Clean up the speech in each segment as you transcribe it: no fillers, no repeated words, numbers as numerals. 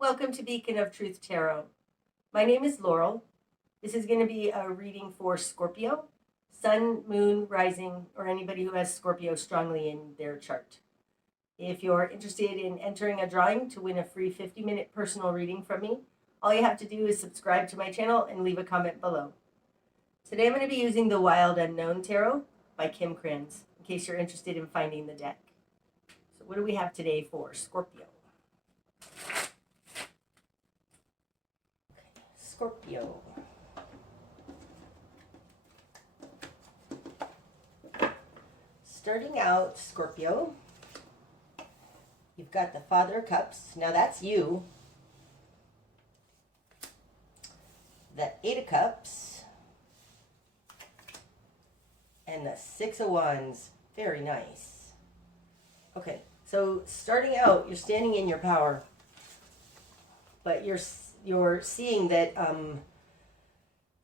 Welcome to Beacon of Truth Tarot. My name is Laurel. This is going to be a reading for Scorpio, Sun, Moon, Rising, or anybody who has Scorpio strongly in their chart. If you're interested in entering a drawing to win a free 50-minute personal reading from me, all you have to do is subscribe to my channel and leave a comment below. Today I'm going to be using the Wild Unknown Tarot by Krans, in case you're interested in finding the deck. So what do we have today for Scorpio? Scorpio. Starting out, Scorpio, you've got the Father of Cups. Now that's you. The Eight of Cups. And the Six of Wands. Very nice. Okay, so starting out, you're standing in your power. But you're seeing that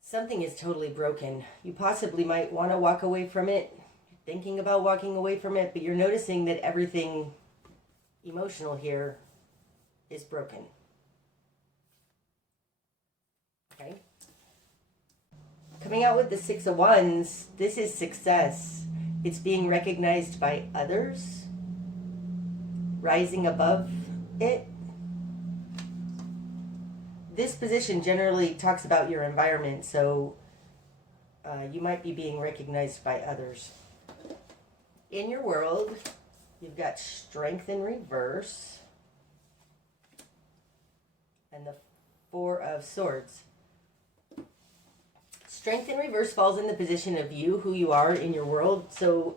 something is totally broken. You possibly might want to walk away from it. You're thinking about walking away from it, but you're noticing that everything emotional here is broken. Okay. Coming out with the Six of Wands, this is success. It's being recognized by others, rising above it. This position generally talks about your environment, so you might be being recognized by others. In your world, you've got Strength in reverse and the Four of Swords. Strength in reverse falls in the position of you, who you are in your world. So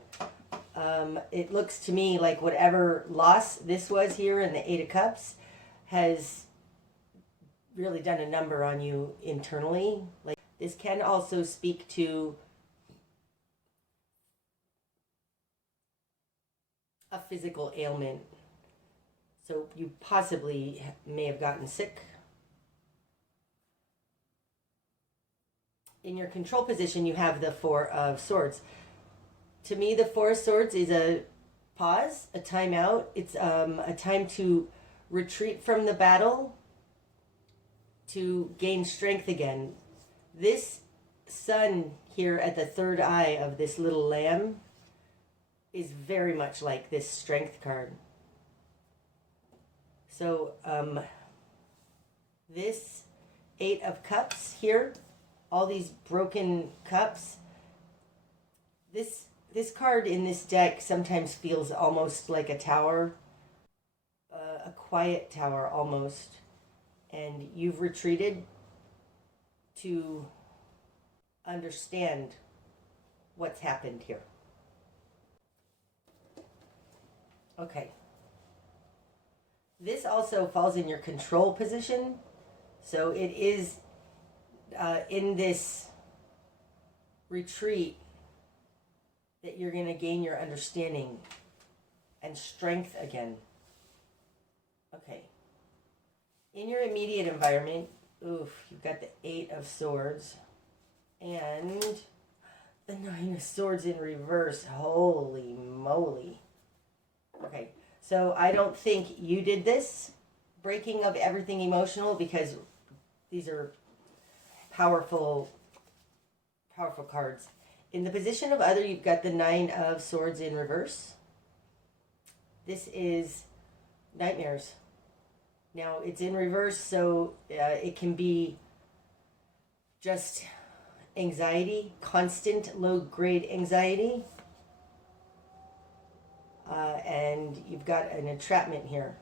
it looks to me like whatever loss this was here in the Eight of Cups has really done a number on you internally. Like, this can also speak to a physical ailment. So you possibly may have gotten sick. In your control position, you have the Four of Swords. To me, the Four of Swords is a pause, a timeout. It's a time to retreat from the battle, to gain strength again. This sun here at the third eye of this little lamb is very much like this strength card. So this Eight of Cups here, all these broken cups, this card in this deck sometimes feels almost like a tower, a quiet tower almost. And you've retreated to understand what's happened here. Okay. This also falls in your control position. So it is in this retreat that you're going to gain your understanding and strength again. Okay. In your immediate environment, you've got the Eight of Swords and the Nine of Swords in reverse. Holy moly. Okay, so I don't think you did this breaking of everything emotional, because these are powerful cards. In the position of other, you've got the Nine of Swords in reverse. This is nightmares. Now, it's in reverse, so it can be just anxiety, constant low-grade anxiety. And you've got an entrapment here.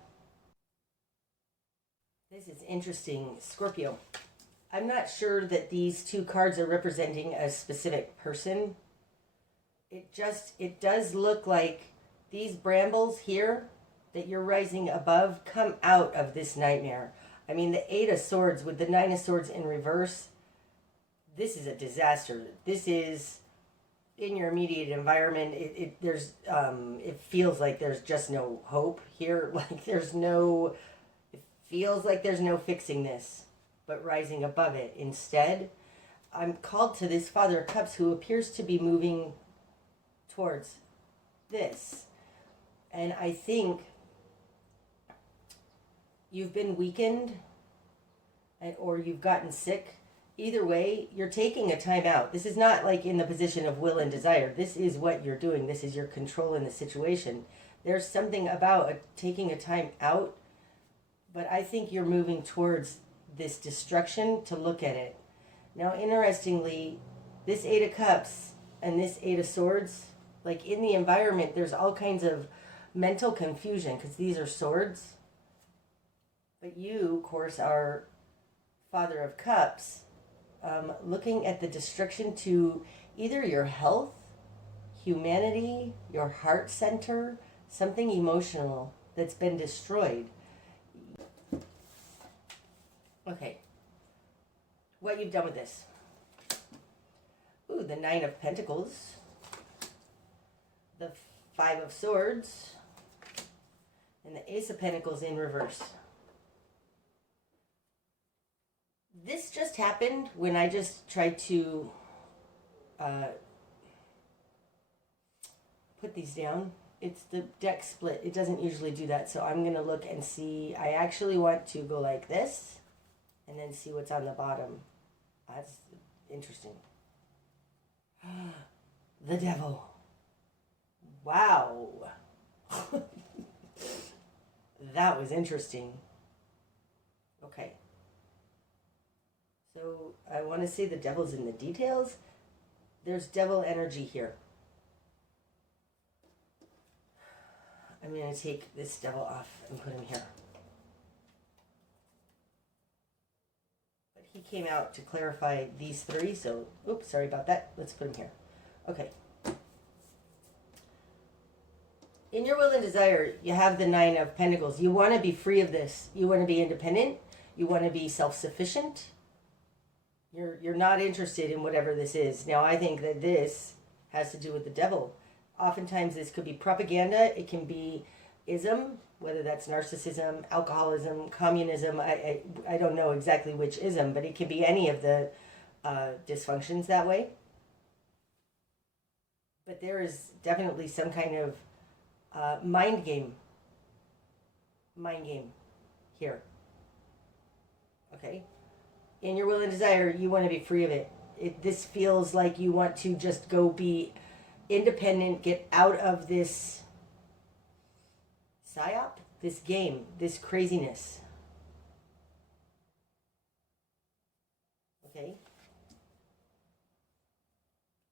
This is interesting, Scorpio. I'm not sure that these two cards are representing a specific person. It does look like these brambles here that you're rising above come out of this nightmare. I mean, the Eight of Swords with the Nine of Swords in reverse, this is a disaster. This is in your immediate environment. It feels like there's just no hope here. Like it feels like there's no fixing this, but rising above it instead. I'm called to this Father of Cups who appears to be moving towards this. And I think you've been weakened or you've gotten sick. Either way, you're taking a time out. This is not like in the position of will and desire. This is what you're doing. This is your control in the situation. There's something about taking a time out, but I think you're moving towards this destruction to look at it. Now, interestingly, this Eight of Cups and this Eight of Swords, like in the environment, there's all kinds of mental confusion because these are swords. But you, of course, are Father of Cups. Looking at the destruction to either your health, humanity, your heart center, something emotional that's been destroyed. Okay, what you've done with this. Ooh, the Nine of Pentacles, the Five of Swords, and the Ace of Pentacles in reverse. This just happened when I just tried to put these down. It's the deck split. It doesn't usually do that, so I'm going to look and see. I actually want to go like this and then see what's on the bottom. That's interesting. The Devil. Wow. That was interesting. Okay. So I want to say the devil's in the details. There's devil energy here. I'm going to take this devil off and put him here. But he came out to clarify these three, so, oops, sorry about that. Let's put him here. Okay. In your will and desire, you have the Nine of Pentacles. You want to be free of this. You want to be independent. You want to be self-sufficient. You're not interested in whatever this is. Now, I think that this has to do with the devil. Oftentimes, this could be propaganda. It can be ism, whether that's narcissism, alcoholism, communism. I don't know exactly which ism, but it can be any of the dysfunctions that way. But there is definitely some kind of mind game here. Okay? In your will and desire, you want to be free of it. This feels like you want to just go be independent, get out of this psyop, this game, this craziness. Okay?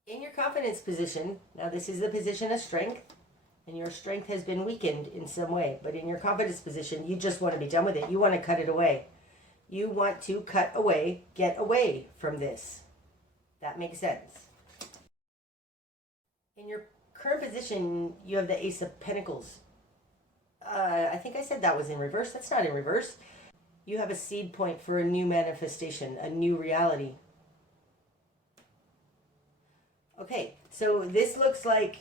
In your confidence position, now this is the position of strength, and your strength has been weakened in some way, but in your confidence position, you just want to be done with it. You want to cut it away. You want to cut away, get away from this. That makes sense. In your current position, you have the Ace of Pentacles. I think I said that was in reverse. That's not in reverse. You have a seed point for a new manifestation, a new reality. Okay, so this looks like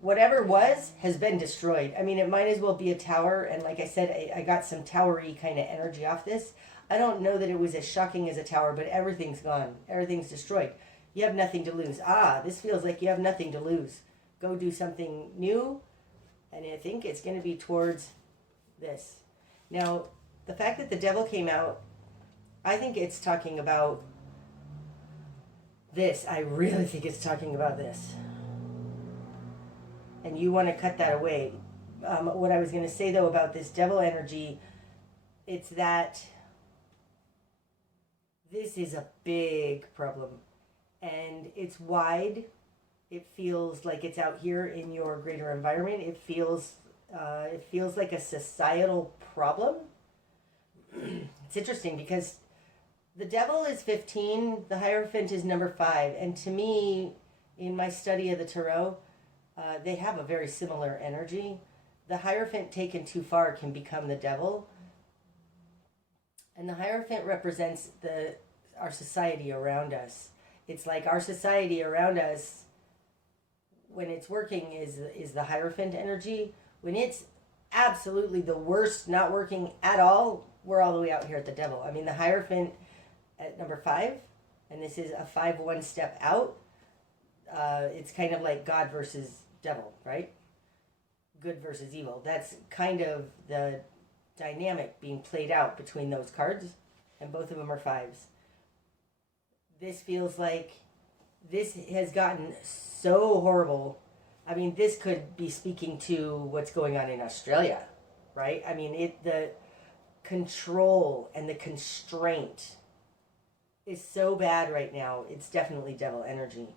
whatever was has been destroyed. I mean, it might as well be a tower. And like I said, I got some towery kind of energy off this. I don't know that it was as shocking as a tower, but everything's gone. Everything's destroyed. You have nothing to lose. This feels like you have nothing to lose. Go do something new. And I think it's going to be towards this. Now, the fact that the devil came out, I think it's talking about this. I really think it's talking about this. And you want to cut that away. What I was going to say, though, about this devil energy, it's that this is a big problem. And it's wide. It feels like it's out here in your greater environment. It feels like a societal problem. It's interesting because the devil is 15, the Hierophant is number 5. And to me, in my study of the tarot, they have a very similar energy. The Hierophant taken too far can become the devil. And the Hierophant represents our society around us. It's like our society around us, when it's working, is the Hierophant energy. When it's absolutely the worst, not working at all, we're all the way out here at the devil. I mean, the Hierophant at number 5, and this is a 5 one step out. It's kind of like God versus devil, right? Good versus evil. That's kind of the dynamic being played out between those cards, and both of them are 5s. This feels like this has gotten so horrible. I mean, this could be speaking to what's going on in Australia, right? I mean, the control and the constraint is so bad right now. It's definitely devil energy.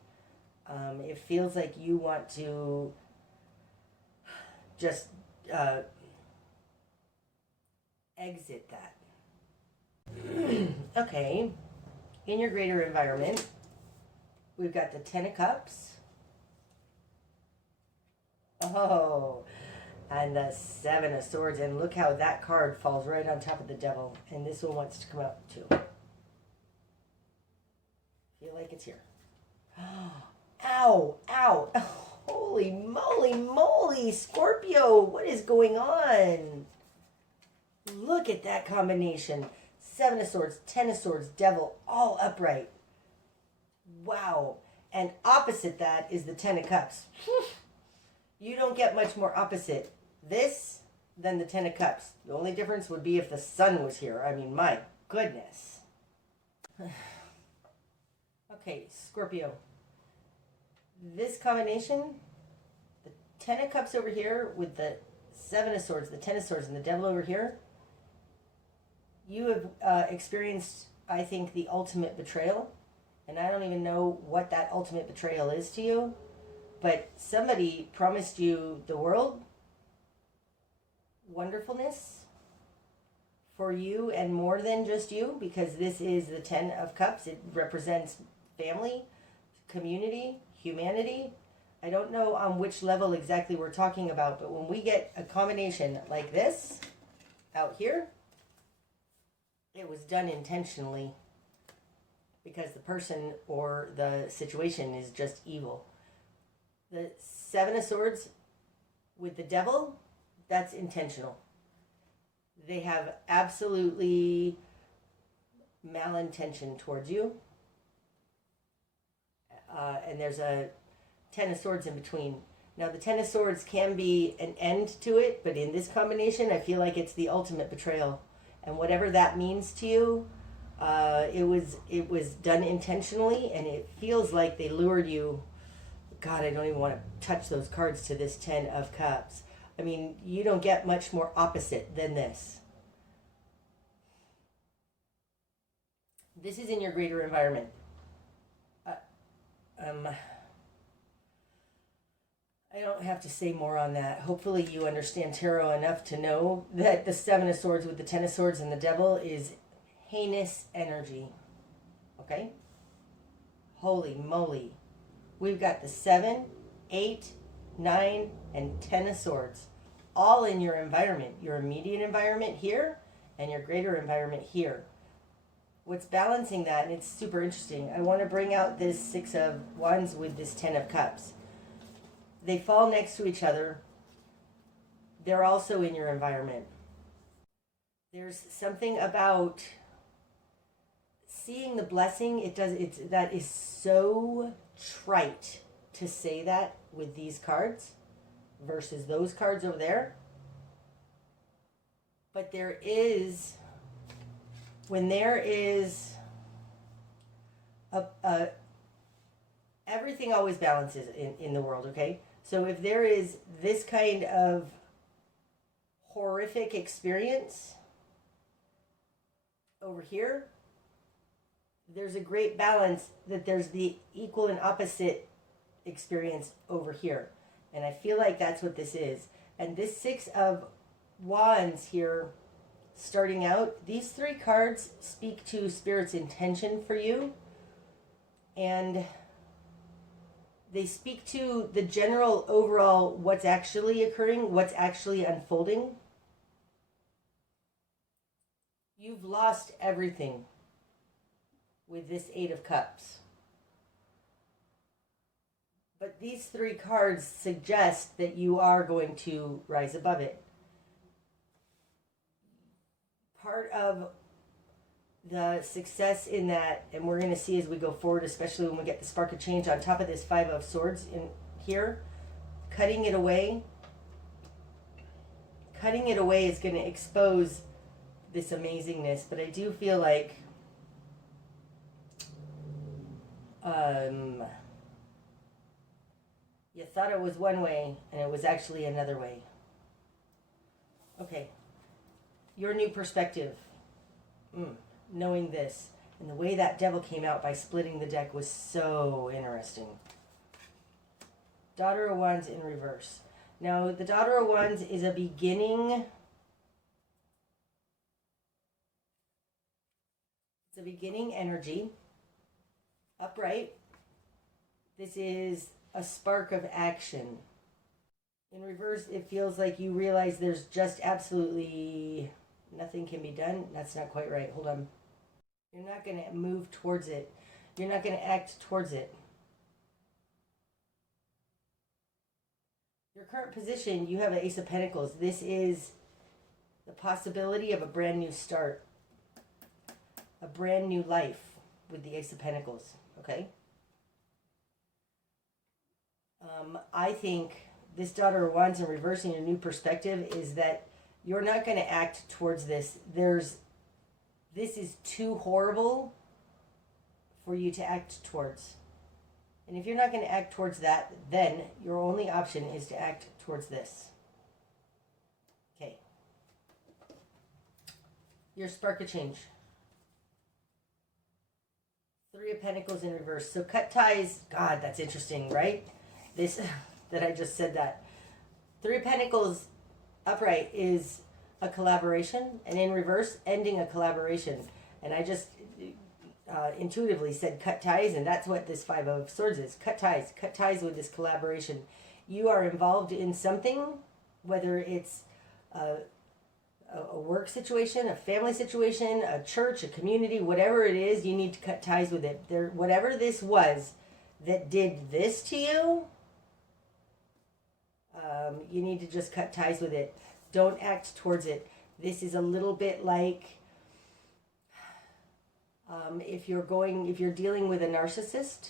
It feels like you want to just exit that. Okay. In your greater environment, we've got the 10 of Cups. Oh, and the 7 of Swords. And look how that card falls right on top of the devil. And this one wants to come out too. Feel like it's here. Ow, ow. Holy moly, Scorpio. What is going on? Look at that combination. 7 of Swords, 10 of Swords, devil, all upright. Wow. And opposite that is the 10 of Cups. You don't get much more opposite this than the 10 of Cups. The only difference would be if the sun was here. I mean, my goodness. Okay, Scorpio. This combination, the 10 of Cups over here with the 7 of Swords, the 10 of Swords, and the devil over here, you have experienced, I think, the ultimate betrayal. And I don't even know what that ultimate betrayal is to you. But somebody promised you the world, wonderfulness for you, and more than just you, because this is the 10 of Cups. It represents family, community, humanity. I don't know on which level exactly we're talking about, but when we get a combination like this out here, it was done intentionally because the person or the situation is just evil. The 7 of Swords with the devil, that's intentional. They have absolutely malintention towards you. And there's a 10 of Swords in between. Now, the 10 of Swords can be an end to it, but in this combination, I feel like it's the ultimate betrayal. And whatever that means to you, it was done intentionally, and it feels like they lured you. God, I don't even want to touch those cards to this 10 of Cups. I mean, you don't get much more opposite than this. This is in your greater environment. I don't have to say more on that. Hopefully you understand tarot enough to know that the 7 of Swords with the 10 of Swords and the devil is heinous energy. Okay? Holy moly. We've got the 7, 8, 9, and 10 of Swords. All in your environment. Your immediate environment here and your greater environment here. What's balancing that, and it's super interesting, I want to bring out this 6 of Wands with this 10 of Cups. They fall next to each other. They're also in your environment. There's something about seeing the blessing. That is so trite to say that with these cards versus those cards over there. But there is, when there is everything always balances in the world, okay? So if there is this kind of horrific experience over here, there's a great balance that there's the equal and opposite experience over here. And I feel like that's what this is. And this 6 of Wands here, starting out, these 3 cards speak to Spirit's intention for you. And they speak to the general overall what's actually occurring, what's actually unfolding. You've lost everything with this 8 of Cups. But these 3 cards suggest that you are going to rise above it. Part of the success in that, and we're going to see as we go forward, especially when we get the spark of change on top of this 5 of Swords in here, cutting it away cutting it away is going to expose this amazingness, but I do feel like you thought it was one way and it was actually another way. Okay. Your new perspective. Knowing this. And the way that devil came out by splitting the deck was so interesting. Daughter of Wands in reverse. Now, the Daughter of Wands is a beginning. It's a beginning energy. Upright. This is a spark of action. In reverse, it feels like you realize there's just absolutely nothing can be done. That's not quite right. Hold on. You're not going to move towards it. You're not going to act towards it. Your current position, you have an Ace of Pentacles. This is the possibility of a brand new start. A brand new life with the Ace of Pentacles. Okay? I think this Daughter of Wands in reversing your new perspective is that you're not going to act towards this. This is too horrible for you to act towards. And if you're not going to act towards that, then your only option is to act towards this. Okay. Your spark of change. Three of Pentacles in reverse. So cut ties. God, that's interesting, right? This, that I just said that. Three of Pentacles upright is a collaboration, and in reverse, ending a collaboration. And I just intuitively said cut ties, and that's what this Five of Swords is. Cut ties with this collaboration. You are involved in something, whether it's a work situation, a family situation, a church, a community, whatever it is, you need to cut ties with it. Whatever this was that did this to you, you need to just cut ties with it. Don't act towards it. This is a little bit like if you're dealing with a narcissist,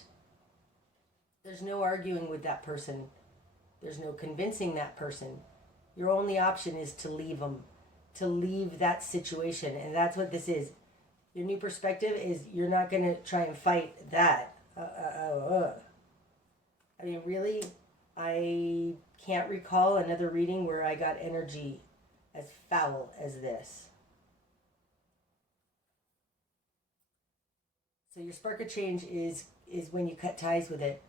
there's no arguing with that person. There's no convincing that person. Your only option is to leave them, to leave that situation. And that's what this is. Your new perspective is you're not going to try and fight that. I mean, really, I can't recall another reading where I got energy as foul as this. So your spark of change is when you cut ties with it.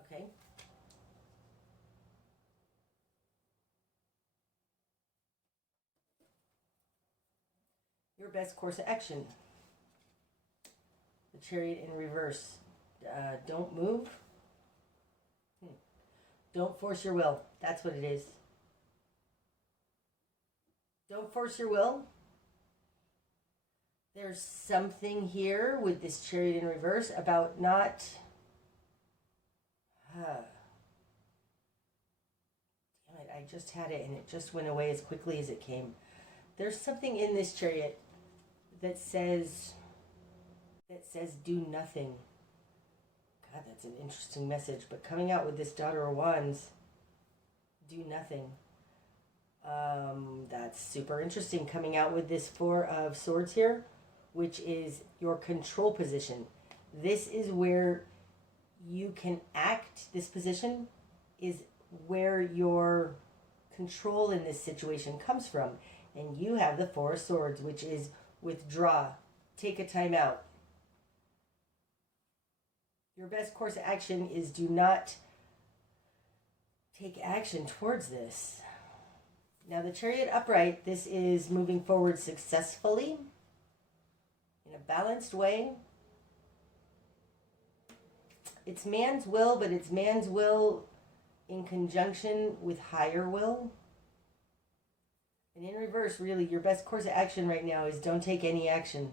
Okay? Your best course of action. The Chariot in reverse. Don't move. Don't force your will. That's what it is. Don't force your will. There's something here with this Chariot in reverse about not... Damn it, I just had it and it just went away as quickly as it came. There's something in this Chariot that says do nothing. God, that's an interesting message. But coming out with this Daughter of Wands, do nothing. That's super interesting. Coming out with this Four of Swords here, which is your control position. This is where you can act. This position is where your control in this situation comes from. And you have the Four of Swords, which is withdraw. Take a time out. Your best course of action is do not take action towards this. Now the Chariot upright, this is moving forward successfully in a balanced way. It's man's will, but it's man's will in conjunction with higher will. And in reverse, really, your best course of action right now is don't take any action.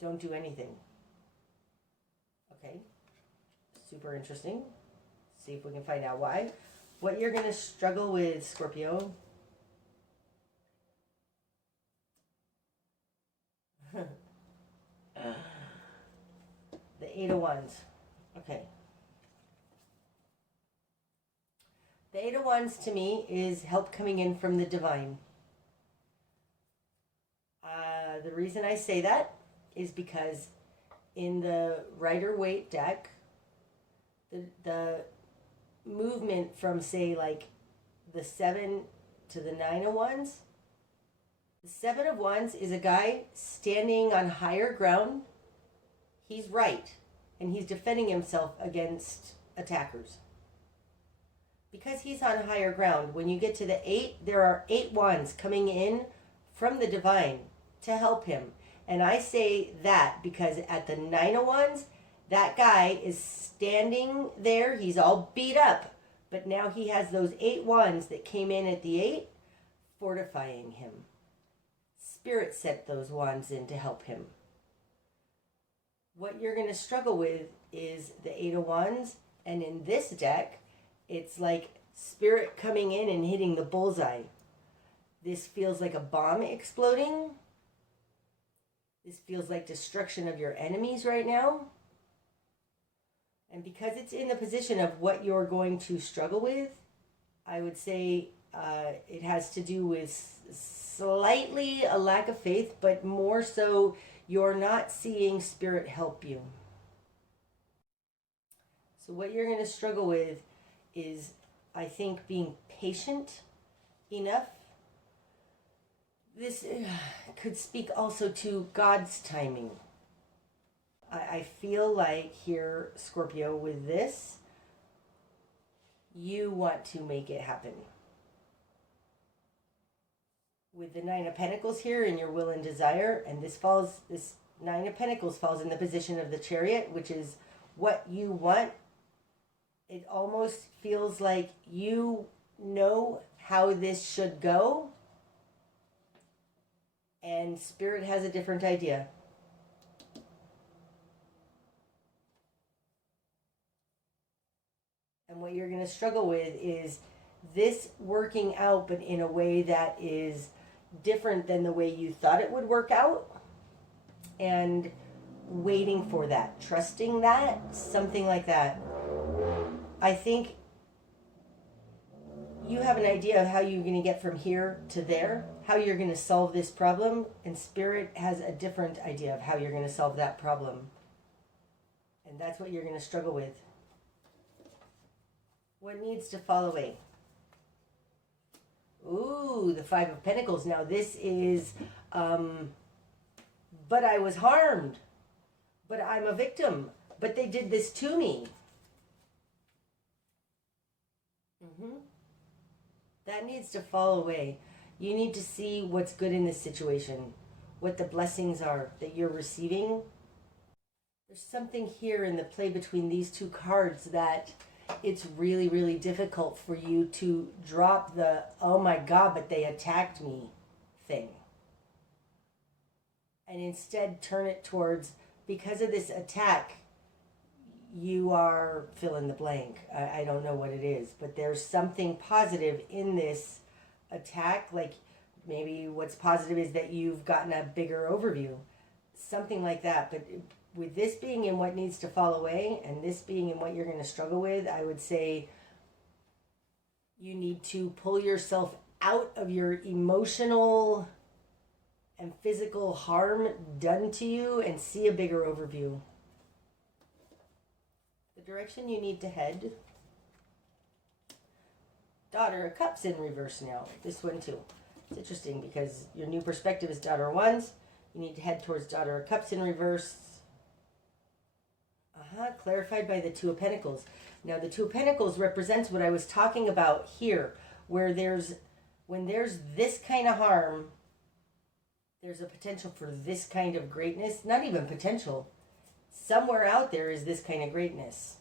Don't do anything. Okay? Super interesting. See if we can find out why. What you're going to struggle with, Scorpio. The Eight of Wands. Okay. The Eight of Wands to me is help coming in from the divine. The reason I say that is because in the Rider-Waite deck, the movement from, say, like the 7 to the 9 of Wands, the 7 of Wands is a guy standing on higher ground. He's right, and he's defending himself against attackers. Because he's on higher ground, when you get to the 8, there are 8 wands coming in from the divine to help him. And I say that because at the 9 of wands, that guy is standing there. He's all beat up, but now he has those 8 wands that came in at the 8, fortifying him. Spirit sent those wands in to help him. What you're going to struggle with is the 8 of wands, and in this deck, it's like Spirit coming in and hitting the bullseye. This feels like a bomb exploding. This feels like destruction of your enemies right now. And because it's in the position of what you're going to struggle with, I would say it has to do with slightly a lack of faith, but more so you're not seeing Spirit help you. So what you're going to struggle with is, I think, being patient enough. This could speak also to God's timing. I feel like here, Scorpio, with this, you want to make it happen. With the 9 of Pentacles here in your will and desire, and this 9 of Pentacles falls in the position of the Chariot, which is what you want. It almost feels like you know how this should go, and Spirit has a different idea. And what you're going to struggle with is this working out, but in a way that is different than the way you thought it would work out, and waiting for that, trusting that, something like that. I think you have an idea of how you're going to get from here to there, how you're going to solve this problem, and Spirit has a different idea of how you're going to solve that problem. And that's what you're going to struggle with. What needs to fall away? Ooh, the 5 of Pentacles. Now this is, but I was harmed. But I'm a victim. But they did this to me. That needs to fall away. You need to see what's good in this situation, what the blessings are that you're receiving. There's something here in the play between these two cards that it's really, really difficult for you to drop the, oh my God, but they attacked me thing. And instead turn it towards, because of this attack, you are fill in the blank. I don't know what it is, but there's something positive in this attack. Like maybe what's positive is that you've gotten a bigger overview, something like that. But with this being in what needs to fall away and this being in what you're going to struggle with, I would say you need to pull yourself out of your emotional and physical harm done to you and see a bigger overview. The direction you need to head. Daughter of Cups in reverse now. This one too. It's interesting because your new perspective is Daughter of Wands. You need to head towards Daughter of Cups in reverse. Clarified by the 2 of Pentacles. Now the 2 of Pentacles represents what I was talking about here, where when there's this kind of harm, there's a potential for this kind of greatness. Not even potential. Somewhere out there is this kind of greatness.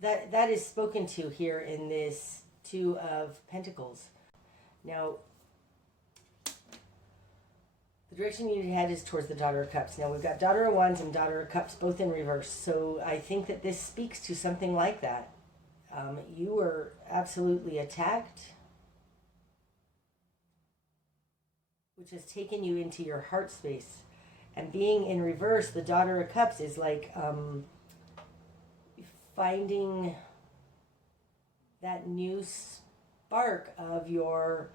That is spoken to here in this 2 of Pentacles. Now, the direction you need to head is towards the Daughter of Cups. Now, we've got Daughter of Wands and Daughter of Cups both in reverse. So I think that this speaks to something like that. You were absolutely attacked, which has taken you into your heart space. And being in reverse, the Daughter of Cups is like finding that new spark of your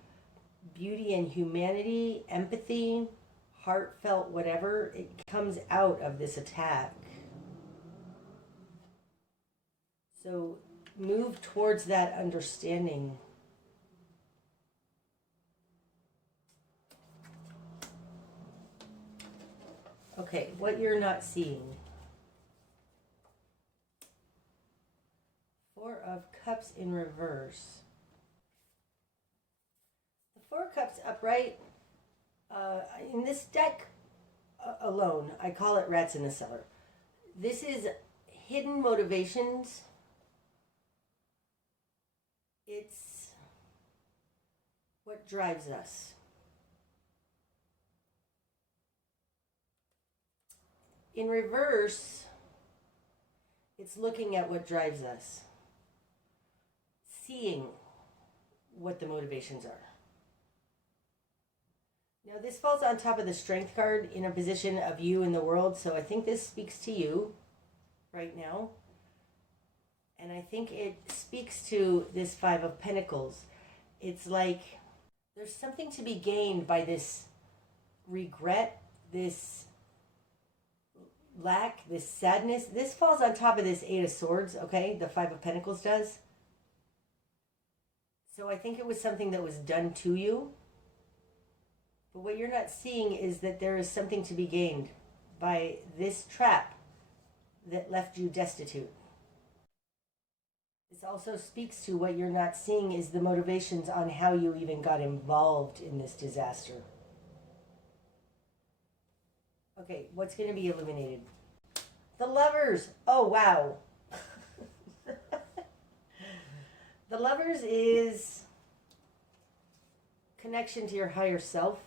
beauty and humanity, empathy, heartfelt, whatever, it comes out of this attack. So move towards that understanding. Okay, what you're not seeing. Four of Cups in reverse. The Four of Cups upright, in this deck alone, I call it rats in the cellar. This is hidden motivations. It's what drives us. In reverse, it's looking at what drives us, seeing what the motivations are. Now this falls on top of the Strength card in a position of you in the world, so I think this speaks to you right now. And I think it speaks to this Five of Pentacles. It's like there's something to be gained by this regret, this lack, this sadness. This falls on top of this Eight of Swords, okay? The Five of Pentacles does. So I think it was something that was done to you. But what you're not seeing is that there is something to be gained by this trap that left you destitute. This also speaks to what you're not seeing is the motivations on how you even got involved in this disaster. Okay, what's going to be illuminated? The Lovers. Oh, wow. The Lovers is connection to your higher self.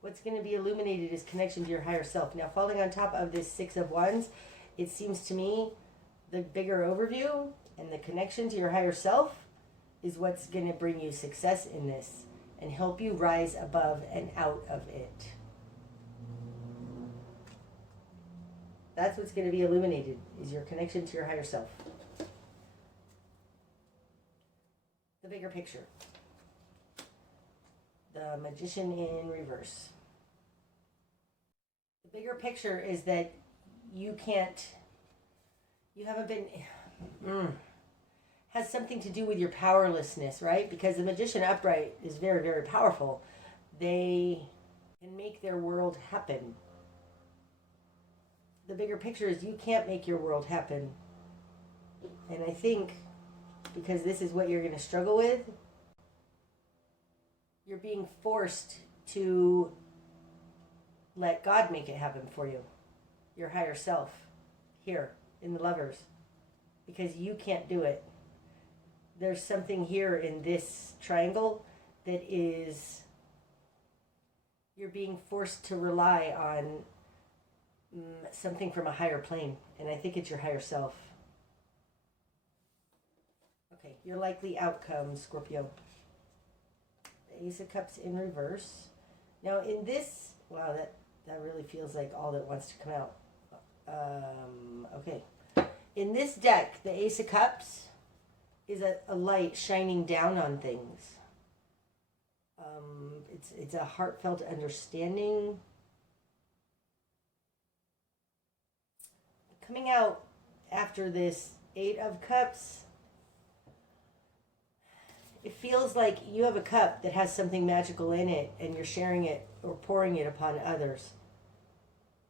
What's going to be illuminated is connection to your higher self. Now, falling on top of this Six of Wands, it seems to me the bigger overview and the connection to your higher self is what's going to bring you success in this and help you rise above and out of it. That's what's going to be illuminated, is your connection to your higher self. The bigger picture. The Magician in reverse. The bigger picture is that you haven't been, has something to do with your powerlessness, right? Because the Magician upright is very, very powerful. They can make their world happen. The bigger picture is you can't make your world happen. And I think because this is what you're going to struggle with, you're being forced to let God make it happen for you. Your higher self here in the Lovers. Because you can't do it. There's something here in this triangle that is, you're being forced to rely on something from a higher plane. And I think it's your higher self. Okay, your likely outcome, Scorpio. The Ace of Cups in reverse. Now in this, wow, that really feels like all that wants to come out. Okay. In this deck, the Ace of Cups is a light shining down on things. It's a heartfelt understanding. Coming out after this Eight of Cups, it feels like you have a cup that has something magical in it and you're sharing it or pouring it upon others.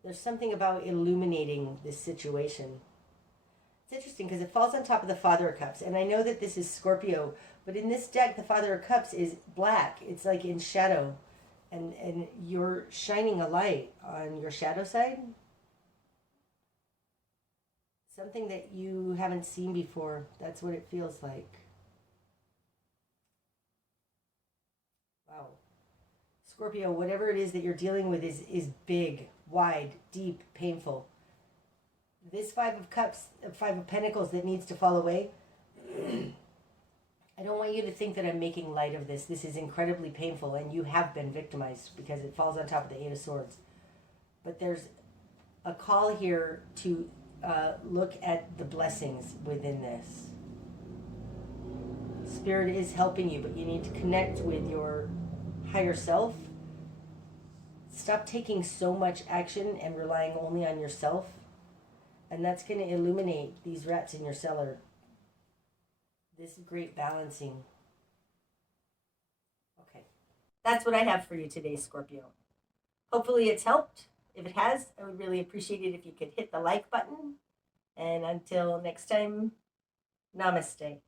There's something about illuminating this situation. It's interesting because it falls on top of the Father of Cups. And I know that this is Scorpio, but in this deck, the Father of Cups is black. It's like in shadow. And you're shining a light on your shadow side. Something that you haven't seen before. That's what it feels like. Wow. Scorpio, whatever it is that you're dealing with is big, wide, deep, painful. This Five of Cups, Five of Pentacles that needs to fall away. I don't want you to think that I'm making light of this. This is incredibly painful and you have been victimized because it falls on top of the Eight of Swords. But there's a call here to look at the blessings within this. Spirit is helping you, but you need to connect with your higher self. Stop taking so much action and relying only on yourself. And that's going to illuminate these rats in your cellar. This great balancing. Okay. That's what I have for you today, Scorpio. Hopefully it's helped. If it has, I would really appreciate it if you could hit the like button. And until next time, namaste.